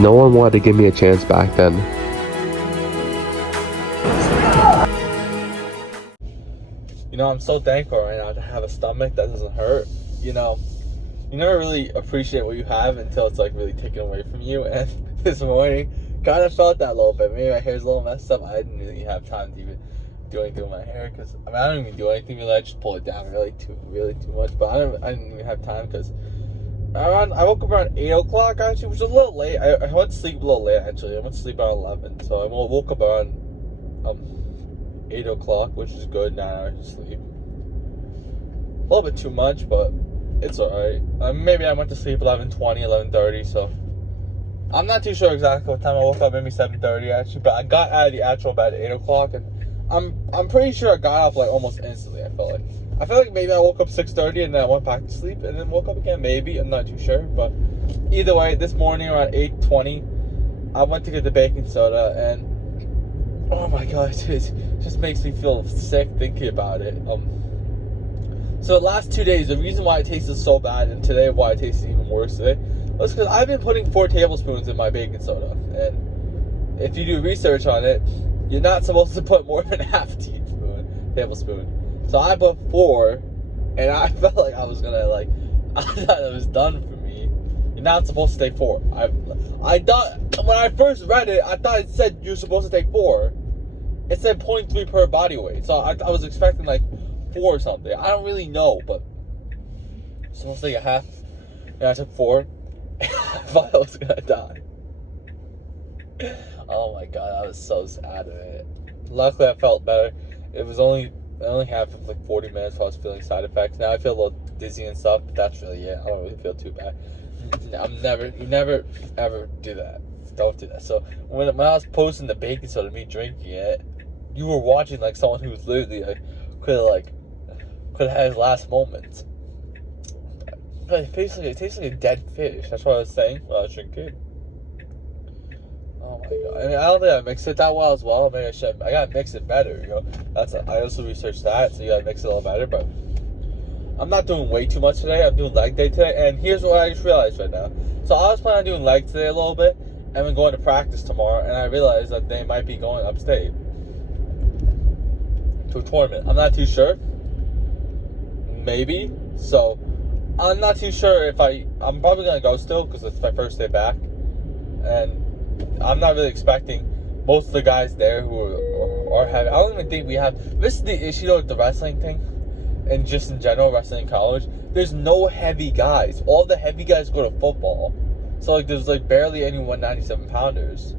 No one wanted to give me a chance back then. I'm so thankful right now to have a stomach that doesn't hurt. You never really appreciate what you have until it's like really taken away from you. And this morning, kind of felt that a little bit. Maybe my hair's a little messed up. I didn't really have time to even do anything with my hair because I don't even do anything really. I just pull it down really too much. But I didn't even have time because I woke up around 8 o'clock actually, which was a little late. I went to sleep a little late actually. I went to sleep around 11, so I woke up around 8 o'clock, which is good. 9 hours of sleep. A little bit too much, but it's alright. Maybe I went to sleep 11:20, 11:30, so I'm not too sure exactly what time I woke up. Maybe 7:30 actually, but I got out of the actual bed at 8 o'clock, and I'm pretty sure I got up like almost instantly. I felt like maybe I woke up 6:30 and then I went back to sleep and then woke up again. Maybe, I'm not too sure, but either way, this morning around 8:20, I went to get the baking soda, and oh my god, it just makes me feel sick thinking about it. So the last 2 days, the reason why it tasted so bad, and today why it tastes even worse today, was because I've been putting 4 tablespoons in my baking soda. And if you do research on it, you're not supposed to put more than half a tablespoon. So I put 4, and I felt like I was gonna I thought it was done for me. You're not supposed to take 4. I thought, when I first read it, I thought it said you're supposed to take 4. It said 0.3 per body weight. So I was expecting 4 or something. I don't really know, but I'm supposed to take a half, and I took 4. I thought I was gonna die. Oh my god, I was so sad of it. Luckily, I felt better. I only had for 40 minutes while I was feeling side effects. Now I feel a little dizzy and stuff, but that's really it. I don't really feel too bad. You never ever do that. Don't do that. So when I was posting the baking soda, me drinking it, you were watching someone who was literally could have had his last moments. But it tastes like a dead fish. That's what I was saying when I was drinking. Oh my god. I mean, I don't think I mixed it that well as well. Maybe I gotta mix it better, I also researched that, so you gotta mix it a little better, but I'm not doing way too much today. I'm doing leg day today, and here's what I just realized right now. So I was planning on doing leg today a little bit, and then going to practice tomorrow, and I realized that they might be going upstate to a tournament. I'm not too sure. Maybe. So I'm not too sure if I'm probably gonna go still because it's my first day back, and I'm not really expecting most of the guys there who are having. I don't even think we have. This is the issue with the wrestling thing, and just in general wrestling in college. There's no heavy guys. All the heavy guys go to football, so there's barely any 197 pounders.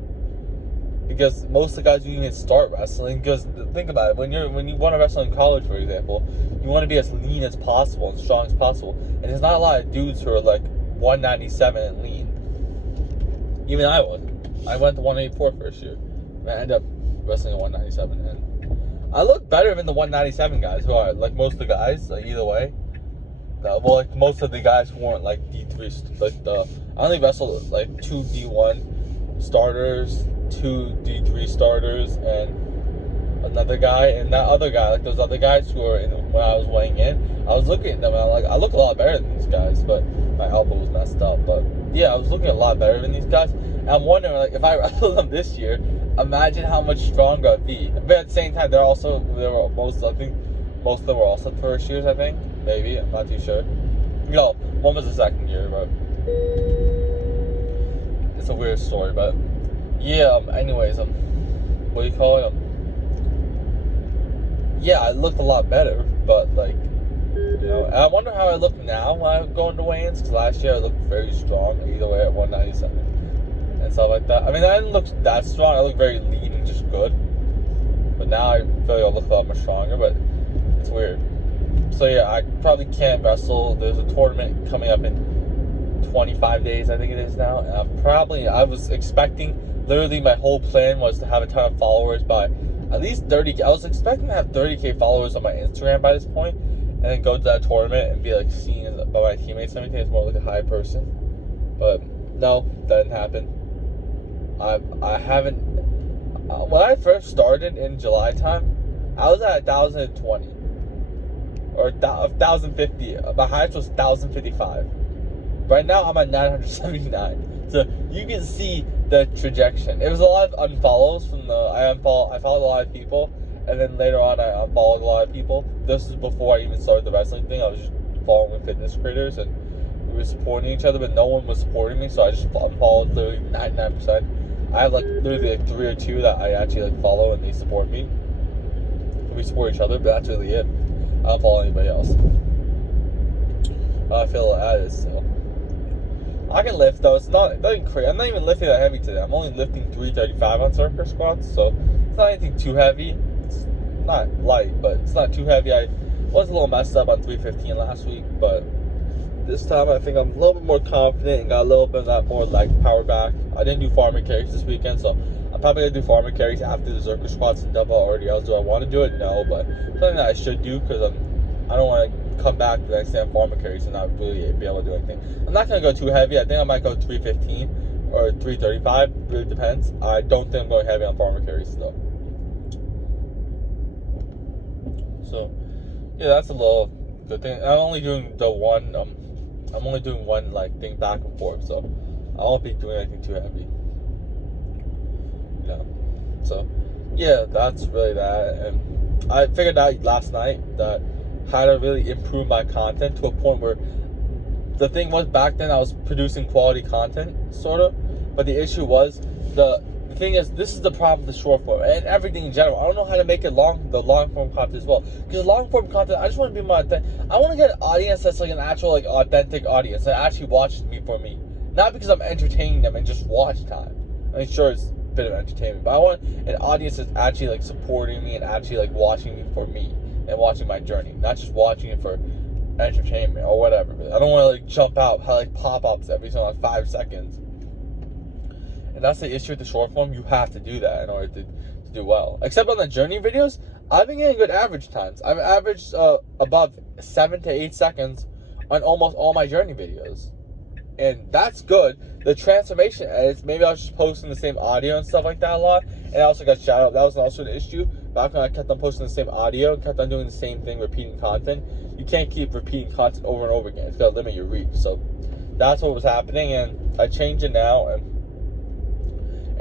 Because most of the guys who even start wrestling, because think about it, when you want to wrestle in college, for example, you want to be as lean as possible and strong as possible. And there's not a lot of dudes who are 197 and lean. Even I was. I went to 184 first year. And I ended up wrestling at 197. And I look better than the 197 guys who are, most of the guys, either way. Most of the guys who weren't D3, I only wrestled 2 D1 starters, 2 D3 starters, and another guy, and that other guy, those other guys who were when I was weighing in, I was looking at them and I look a lot better than these guys, but my elbow was messed up. But yeah, I was looking a lot better than these guys, and I'm wondering if I wrestle them this year, imagine how much stronger I'd be. But at the same time, most of them were also first years, I think, maybe, I'm not too sure. One was the second year, but it's a weird story, but yeah, anyways, what do you call it? Yeah, I looked a lot better, but and I wonder how I look now when I go into weigh-ins, because last year I looked very strong, either way, at 197, and stuff like that. I mean, I didn't look that strong, I looked very lean and just good, but now I feel like I look a lot more stronger, but it's weird. So yeah, I probably can't wrestle. There's a tournament coming up in 25 days, I think it is now, and I was expecting, literally my whole plan was to have a ton of followers by at least 30K. I was expecting to have 30K followers on my Instagram by this point, and then go to that tournament and be seen by my teammates and everything. It's more like a high person, but no, that didn't happen. I haven't. When I first started in July time, I was at 1,020 or 1,050. My highest was 1,055. Right now, I'm at 979. So you can see the trajectory. It was a lot of unfollows from the I followed a lot of people, and then later on I unfollowed a lot of people. This is before I even started the wrestling thing. I was just following fitness creators and we were supporting each other, but no one was supporting me, so I just unfollowed literally 99%. I have like literally like 3 or 2 that I actually like follow and they support me. We support each other, but that's really it. I don't follow anybody else. I feel that is so. I can lift though. It's not nothing crazy. I'm not even lifting that heavy today. I'm only lifting 335 on circuit squats, so it's not anything too heavy. It's not light, but it's not too heavy. I was a little messed up on 315 last week, but this time I think I'm a little bit more confident and got a little bit of that more leg power back. I didn't do farmer carries this weekend, so I'm probably gonna do farmer carries after the circuit squats and double RDLs. Do I want to do it? No, but something that I should do because I don't want to come back the next day on farmer carries and not really be able to do anything. I'm not gonna go too heavy. I think I might go 315 or 335. Really depends. I don't think I'm going heavy on farmer carries though. So yeah, that's a little good thing. I'm only doing the one. I'm only doing one like thing back and forth, so I won't be doing anything too heavy. Yeah. So yeah, that's really that. And I figured out last night that how to really improve my content to a point where the thing was back then I was producing quality content, sort of, but the issue was the thing is this is the problem with the short form and everything in general. I don't know how to make it the long form content as well, because long form content I just want to be I want to get an audience that's like an actual like authentic audience that actually watches me for me, not because I'm entertaining them and just watch time. I mean, sure, it's a bit of entertainment, but I want an audience that's actually like supporting me and actually like watching me for me and watching my journey, not just watching it for entertainment or whatever. I don't want to like jump out, how like pop-ups every single like 5 seconds. And that's the issue with the short form. You have to do that in order to do well. Except on the journey videos, I've been getting good average times. I've averaged above 7 to 8 seconds on almost all my journey videos. And that's good. The transformation edits, maybe I was just posting the same audio and stuff like that a lot. And I also got shout out. That was also an issue. Back when I kept on posting the same audio and kept on doing the same thing, repeating content. You can't keep repeating content over and over again. It's got to limit your reach. So that's what was happening. And I changed it now. And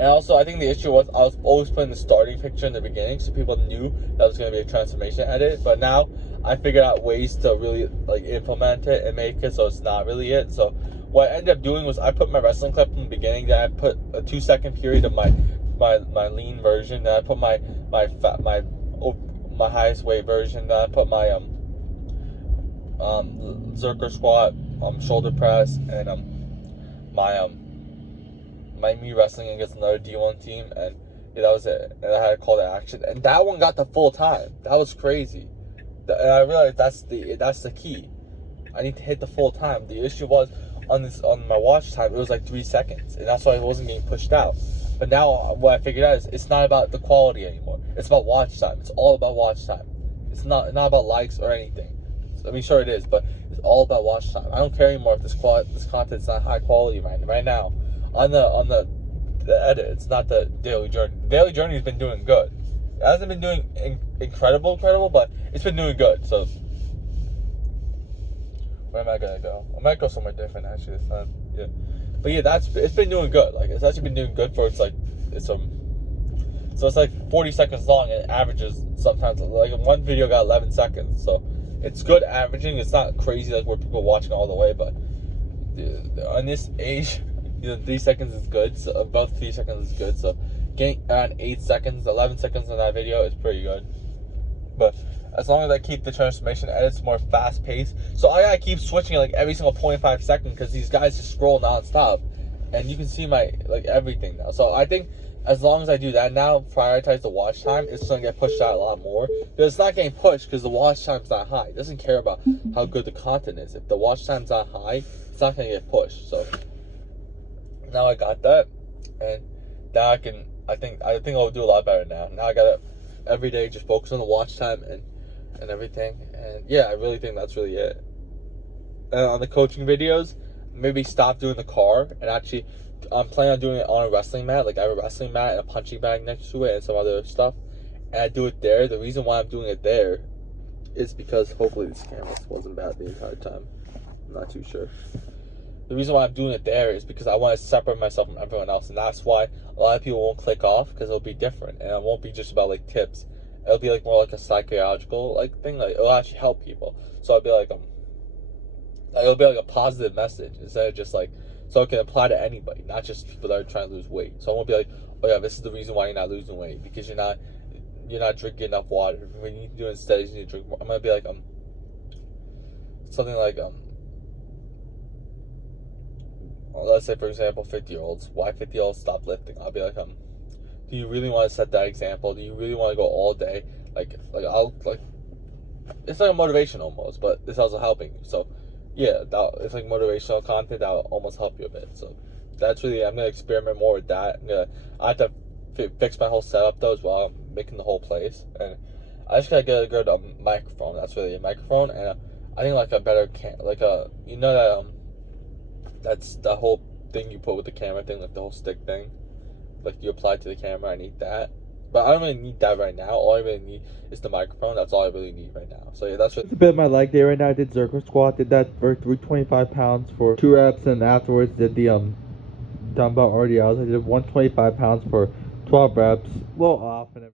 also, I think the issue was I was always putting the starting picture in the beginning, so people knew that was going to be a transformation edit. But now I figured out ways to really like implement it and make it so it's not really it. So what I ended up doing was I put my wrestling clip in the beginning, then I put a 2-second period of my lean version, then I put my highest weight version, then I put my Zerker squat, shoulder press, and my me wrestling against another D1 team, and yeah, that was it. And I had a call to action, and that one got the full time. That was crazy. And I realized that's the key. I need to hit the full time. The issue was on my watch time, it was like 3 seconds, and that's why I wasn't getting pushed out. But now what I figured out is it's not about the quality anymore. It's about watch time. It's all about watch time. It's not about likes or anything. I mean, sure it is, but it's all about watch time. I don't care anymore if this content's not high quality right now. On the edit, it's not the daily journey. The daily journey has been doing good. It hasn't been doing incredible, but it's been doing good. So where am I gonna go? I might go somewhere different actually this time. Yeah, but yeah, it's been doing good. Like it's actually been doing good for so it's like 40 seconds long and it averages sometimes like one video got 11 seconds. So it's good averaging. It's not crazy like where people are watching all the way, but on this age. 3 seconds is good. So above 3 seconds is good. So getting around 8 seconds, 11 seconds on that video is pretty good. But as long as I keep the transformation edits more fast paced, so I gotta keep switching like every single 0.5 second because these guys just scroll nonstop, and you can see my like everything now. So I think as long as I do that now, prioritize the watch time, it's gonna get pushed out a lot more. Because it's not getting pushed because the watch time's not high. It doesn't care about how good the content is. If the watch time's not high, it's not gonna get pushed. So now I got that, and now I think I'll do a lot better now. Now I gotta every day just focus on the watch time and everything. And yeah, I really think that's really it. And on the coaching videos, maybe stop doing the car and actually I'm planning on doing it on a wrestling mat. Like I have a wrestling mat and a punching bag next to it and some other stuff, and I do it there. The reason why I'm doing it there is because hopefully this camera wasn't bad the entire time. I'm not too sure. the reason why I'm doing it there is because I want to separate myself from everyone else, and that's why a lot of people won't click off, because it'll be different, and it won't be just about like tips. It'll be like more like a psychological like thing. Like it'll actually help people. So I'll be like it'll be like a positive message instead of just like, so it can apply to anybody, not just people that are trying to lose weight. So I won't be like, oh yeah, this is the reason why you're not losing weight, because you're not drinking enough water. What you need to do instead is you need to drink more. I'm gonna be like something like let's say for example 50-year-olds. Why 50-year-olds stop lifting? I'll be like do you really want to set that example? Do you really want to go all day? Like I'll like, it's like a motivation almost, but it's also helping you. So yeah, it's like motivational content that will almost help you a bit. So that's really, I'm gonna experiment more with that. I have to fix my whole setup though as well. I'm making the whole place, and I just gotta get a good microphone. That's really a microphone, and I think like a better that that's the whole thing you put with the camera thing, like the whole stick thing, like you apply to the camera. I need that, but I don't really need that right now. All I really need is the microphone. That's all I really need right now. So yeah, that's It's a bit of my leg day right now. I did Zercher squat, did that for 325 pounds for 2 reps, and afterwards did the dumbbell RDLs. I did 125 pounds for 12 reps, a little off and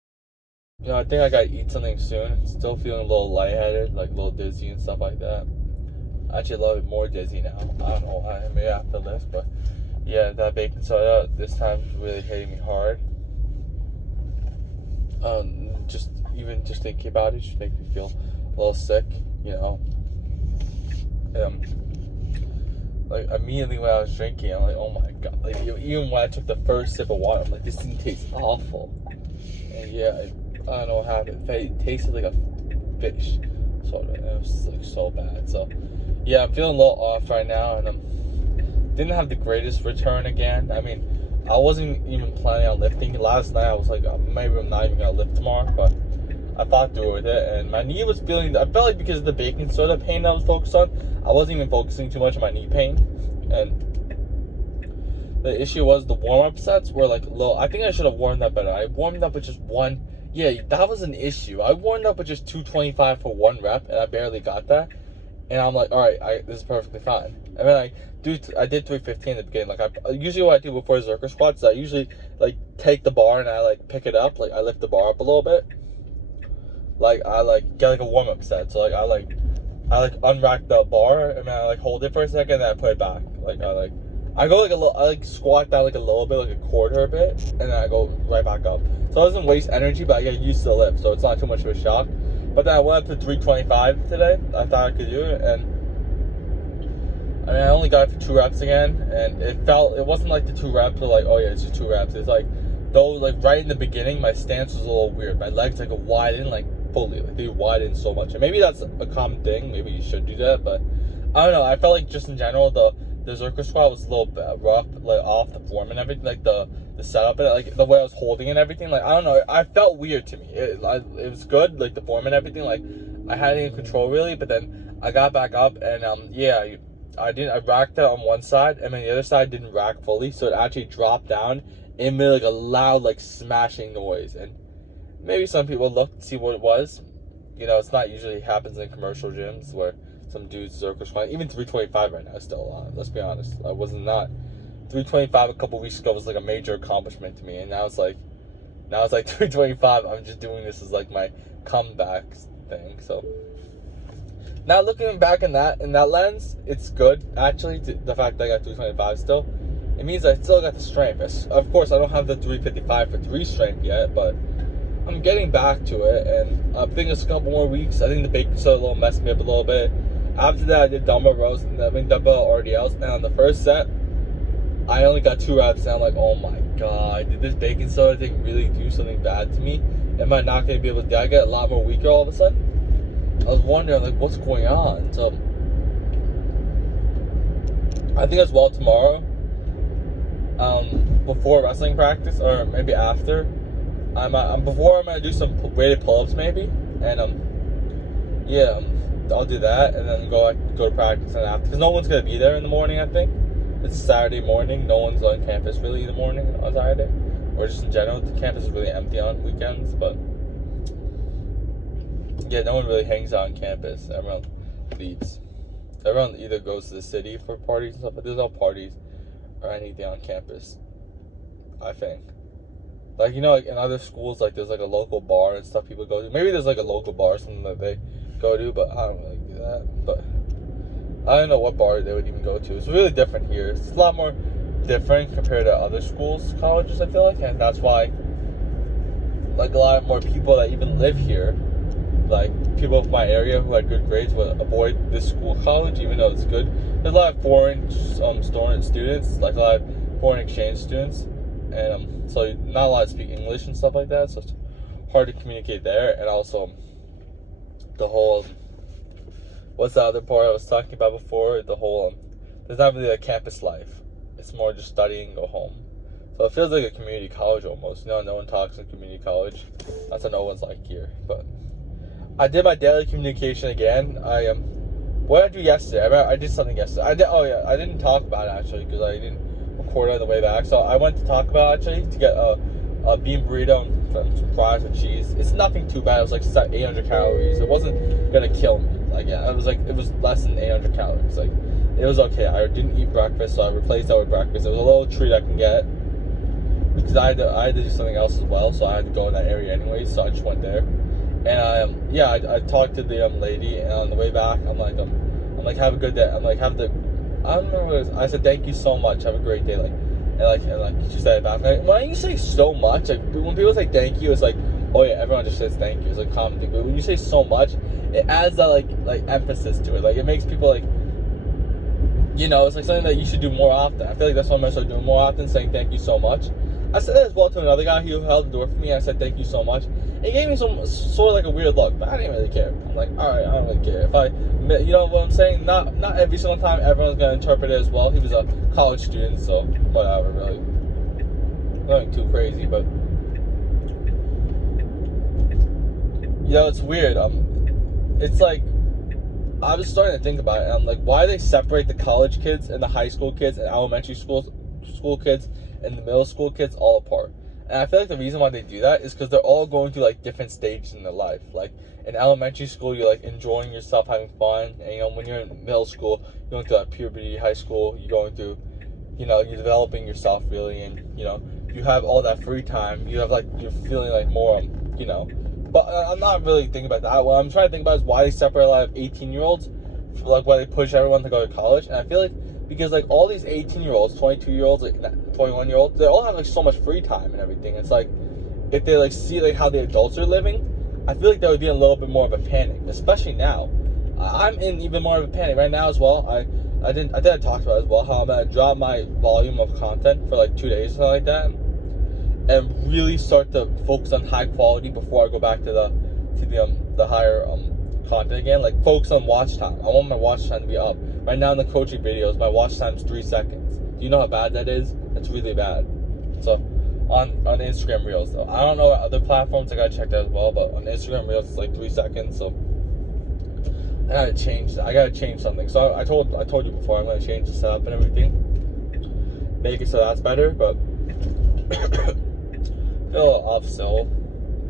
everything. I think I gotta eat something soon. Still feeling a little lightheaded, like a little dizzy and stuff like that. Actually, a little bit more dizzy now. I don't know why. Maybe after this, but yeah, that baking soda this time is really hitting me hard. Just thinking about it just makes me feel a little sick, Like immediately when I was drinking, I'm like, oh my god! Like even when I took the first sip of water, I'm like, this thing tastes awful. And yeah, I don't know what happened. It tasted like a fish soda. It was like so bad. So yeah, I'm feeling a little off right now, and didn't have the greatest return again. I mean, I wasn't even planning on lifting. Last night I was like, maybe I'm not even gonna lift tomorrow, but I fought through with it, and my knee was feeling, I felt like because of the baking soda pain I was focused on, I wasn't even focusing too much on my knee pain. And the issue was the warm-up sets were like low. I think I should have warmed up better. I warmed up with just one. Yeah, that was an issue. I warmed up with just 225 for 1 rep, and I barely got that. And I'm like, all right, this is perfectly fine. And then I did 315 in the beginning. Like usually what I do before Zercher squats, I usually like take the bar and I like pick it up. Like I lift the bar up a little bit. Like I like get like a warm up set. So like I unrack the bar and then I like hold it for a second and then I put it back. Like I go like a little, I like squat down like a little bit, like a quarter a bit, and then I go right back up. So it doesn't waste energy, but I get used to the lift, so it's not too much of a shock. But then I went up to 325 today. I thought I could do it, and I mean I only got it for 2 reps again, and it wasn't like the 2 reps were like, oh yeah, it's just 2 reps. It's like though, like right in the beginning, my stance was a little weird. My legs like widen like fully, like they widen so much, and maybe that's a common thing. Maybe you should do that, but I don't know. I felt like just in general the Zercher squat was a little bit rough, like off the form and everything, like the setup and like the way I was holding and everything. Like I don't know, I felt weird to me. It was good, like the form and everything. Like I had it in control really, but then I got back up and yeah, I racked it on one side and then the other side didn't rack fully, so it actually dropped down and made like a loud like smashing noise. And maybe some people looked to see what it was. It's not usually happens in commercial gyms where some dudes Zercher squat. Even 325 right now is still on. Let's be honest. I was not 325 a couple weeks ago was like a major accomplishment to me, and now it's like 325. I'm just doing this as like my comeback thing. So now looking back in that lens, it's good actually. The fact that I got 325 still, it means I still got the strength. Of course, I don't have the 355 for 3 strength yet, but I'm getting back to it, and I think it's a couple more weeks. I think the baking soda will mess me up a little bit. After that, I did dumbbell rows and dumbbell RDLs, and on the first set, I only got 2 reps, and I'm like, oh my god, did this baking soda thing really do something bad to me? Am I not going to be able to, did I get a lot more weaker all of a sudden? I was wondering, like, what's going on? So, I think as well tomorrow, before wrestling practice, or maybe after, I'm gonna do some weighted pull-ups maybe, and yeah, I'll do that and then go to practice and after, because no one's gonna be there in the morning. I think it's Saturday morning. No one's on campus really in the morning on Saturday, or just in general. The campus is really empty on weekends, but yeah, no one really hangs out on campus. Everyone leaves. Everyone either goes to the city for parties and stuff, but there's no parties or anything on campus, I think. Like, you know, like in other schools, like there's like a local bar and stuff people go to. Maybe there's like a local bar or something that they go to, but I don't really do that. But I don't know what bar they would even go to. It's really different here. It's a lot more different compared to other schools, colleges, I feel like. And that's why, like, a lot more people that even live here, like people from my area who had good grades, would avoid this school, college, even though it's good. There's a lot of foreign students, like a lot of foreign exchange students. And so not a lot speak English and stuff like that, so it's hard to communicate there. And also the whole what's the other part I was talking about before, the whole there's not really a campus life. It's more just studying, go home. So it feels like a community college almost. You know, no one talks in community college. That's what no one's like here. But I did my daily communication again. What did I do yesterday? I did something yesterday. I didn't talk about it actually because I didn't record on the way back. So I went to Taco Bell actually to get a bean burrito and some fries with cheese. It's nothing too bad. It was like 800 calories. It wasn't gonna kill me. Like, yeah, it was less than 800 calories. Like, it was okay. I didn't eat breakfast, so I replaced that with breakfast. It was a little treat I can get because I had to do something else as well. So I had to go in that area anyway. So I just went there, and I talked to the lady, and on the way back, I'm like, have a good day. I'm like, I don't remember what it was. I said, thank you so much. Have a great day. And she said it back. Like, when you say so much, like when people say thank you, it's like, oh yeah, everyone just says thank you. It's like a common thing. But when you say so much, it adds that like emphasis to it. Like, it makes people like, you know, it's like something that you should do more often. I feel like that's what I'm gonna start doing more often, saying thank you so much. I said that as well to another guy who held the door for me. I said thank you so much. It gave me some sort of like a weird look, but I didn't really care. I'm like, all right, I don't really care. If you know what I'm saying? Not every single time everyone's gonna interpret it as well. He was a college student, so whatever, really. Nothing too crazy, but you know, it's weird. It's like I was starting to think about it, and I'm like, why do they separate the college kids and the high school kids and elementary school kids and the middle school kids all apart? And I feel like the reason why they do that is because they're all going through like different stages in their life. Like in elementary school, you're like enjoying yourself, having fun, and you know, when you're in middle school, you're going through that puberty. High school, you're going through, you know, you're developing yourself really, and you know, you have all that free time. You have like, you're feeling like more, you know. But I'm not really thinking about that. What I'm trying to think about is why they separate a lot of 18-year-olds, like why they push everyone to go to college. And I feel like because like all these 18-year-olds, 22-year-olds, like 21-year-olds, they all have like so much free time and everything. It's like if they like see like how the adults are living, I feel like there would be a little bit more of a panic, especially now. I'm in even more of a panic right now as well. I think I talked about it as well, how I'm gonna drop my volume of content for like 2 days or something like that, and really start to focus on high quality before I go back to the higher content again. Like focus on watch time. I want my watch time to be up. Right now in the coaching videos, my watch time is 3 seconds. Do you know how bad that is? That's really bad. So on Instagram Reels though, I don't know what other platforms, I gotta check that as well, but on Instagram Reels it's like 3 seconds. So I gotta change that. I gotta change something. So I told you before, I'm gonna change the setup and everything, make it so that's better. But feel a little off still.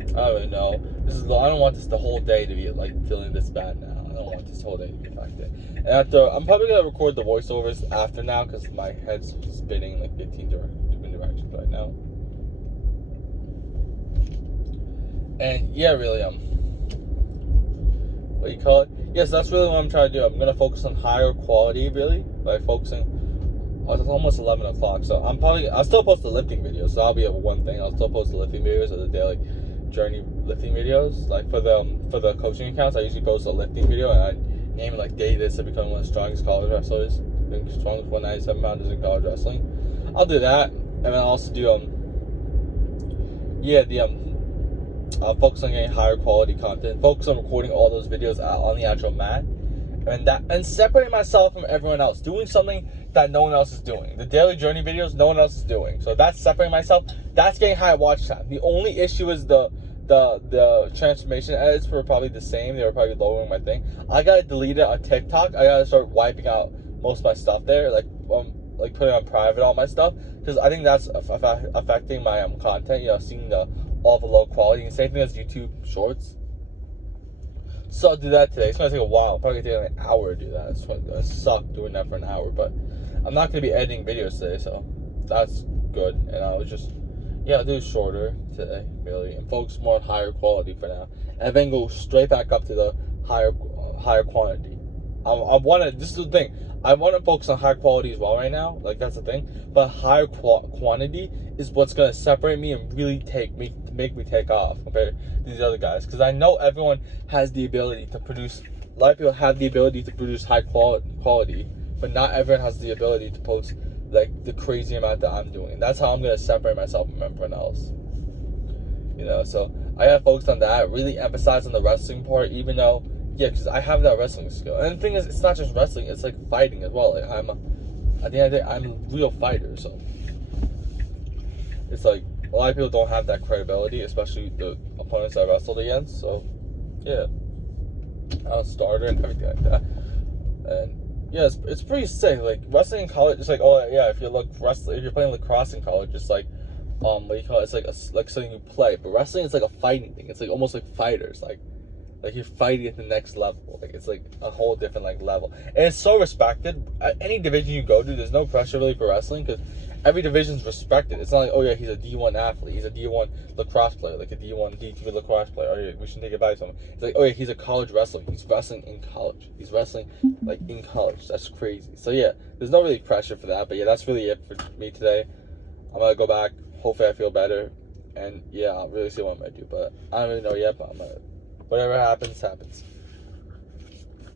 I don't really know. I don't want this the whole day to be like feeling this bad now. I don't want this whole day to be affected. And I'm probably gonna record the voiceovers after now because my head's spinning like 15 different directions right now. And yeah, really, what do you call it? Yes, that's really what I'm trying to do. I'm gonna focus on higher quality, really, by focusing. Oh, it's almost 11 o'clock, so I'll still post the lifting videos, so that'll be one thing. I'll still post the lifting videos or the daily journey lifting videos. Like for the coaching accounts, I usually post a lifting video, and I name it like day this to become one of the strongest college wrestlers, the strongest 197 pounders in college wrestling. I'll do that, and then I'll also do I'll focus on getting higher quality content, focus on recording all those videos on the actual mat, and separating myself from everyone else, doing something that no one else is doing. The daily journey videos, no one else is doing. So that's separating myself. That's getting high watch time. The only issue is the transformation edits were probably the same. They were probably lowering my thing. I gotta delete it on TikTok. I gotta start wiping out most of my stuff there, like putting on private all my stuff, because I think that's affecting my content. You know, seeing all the low quality. And same thing as YouTube Shorts. So I'll do that today. It's gonna take a while. Probably take like an hour to do that. It's gonna suck doing that for an hour, but I'm not gonna be editing videos today, so that's good. And I'll just I'll do shorter today, really, and focus more on higher quality for now, and then go straight back up to the higher quantity. I want to. This is the thing. I want to focus on high quality as well right now. Like, that's the thing. But higher quantity is what's gonna separate me and really make me take off compared to these other guys. Because I know everyone has the ability to produce. A lot of people have the ability to produce high quality, but not everyone has the ability to post like the crazy amount that I'm doing. And that's how I'm gonna separate myself from everyone else. You know, so I gotta focus on that. Really emphasize on the wrestling part, even though. Yeah, because I have that wrestling skill. And the thing is, it's not just wrestling, it's like fighting as well. Like, at the end of the day, I'm a real fighter, so. It's like, a lot of people don't have that credibility, especially the opponents I wrestled against, so, yeah. I was a starter and everything like that. And, yeah, it's pretty sick. Like, wrestling in college, it's like, oh, yeah, if you're playing lacrosse in college, it's like, what do you call it? It's like something you play. But wrestling is like a fighting thing. It's like almost like fighters, like you're fighting at the next level. Like, it's like a whole different like level, and it's so respected. At any division you go to, there's no pressure really for wrestling because every division's respected. It's not like, oh yeah, he's a D1 athlete, he's a D1 lacrosse player, like a D1 DTV lacrosse player. Oh yeah, we should take advice on him. It's like, oh yeah, he's a college wrestler. He's wrestling in college. He's wrestling like in college. That's crazy. So yeah, there's no really pressure for that. But yeah, that's really it for me today. I'm gonna go back. Hopefully I feel better, and yeah, I'll really see what I'm gonna do. But I don't really know yet. But I'm gonna. Whatever happens, happens.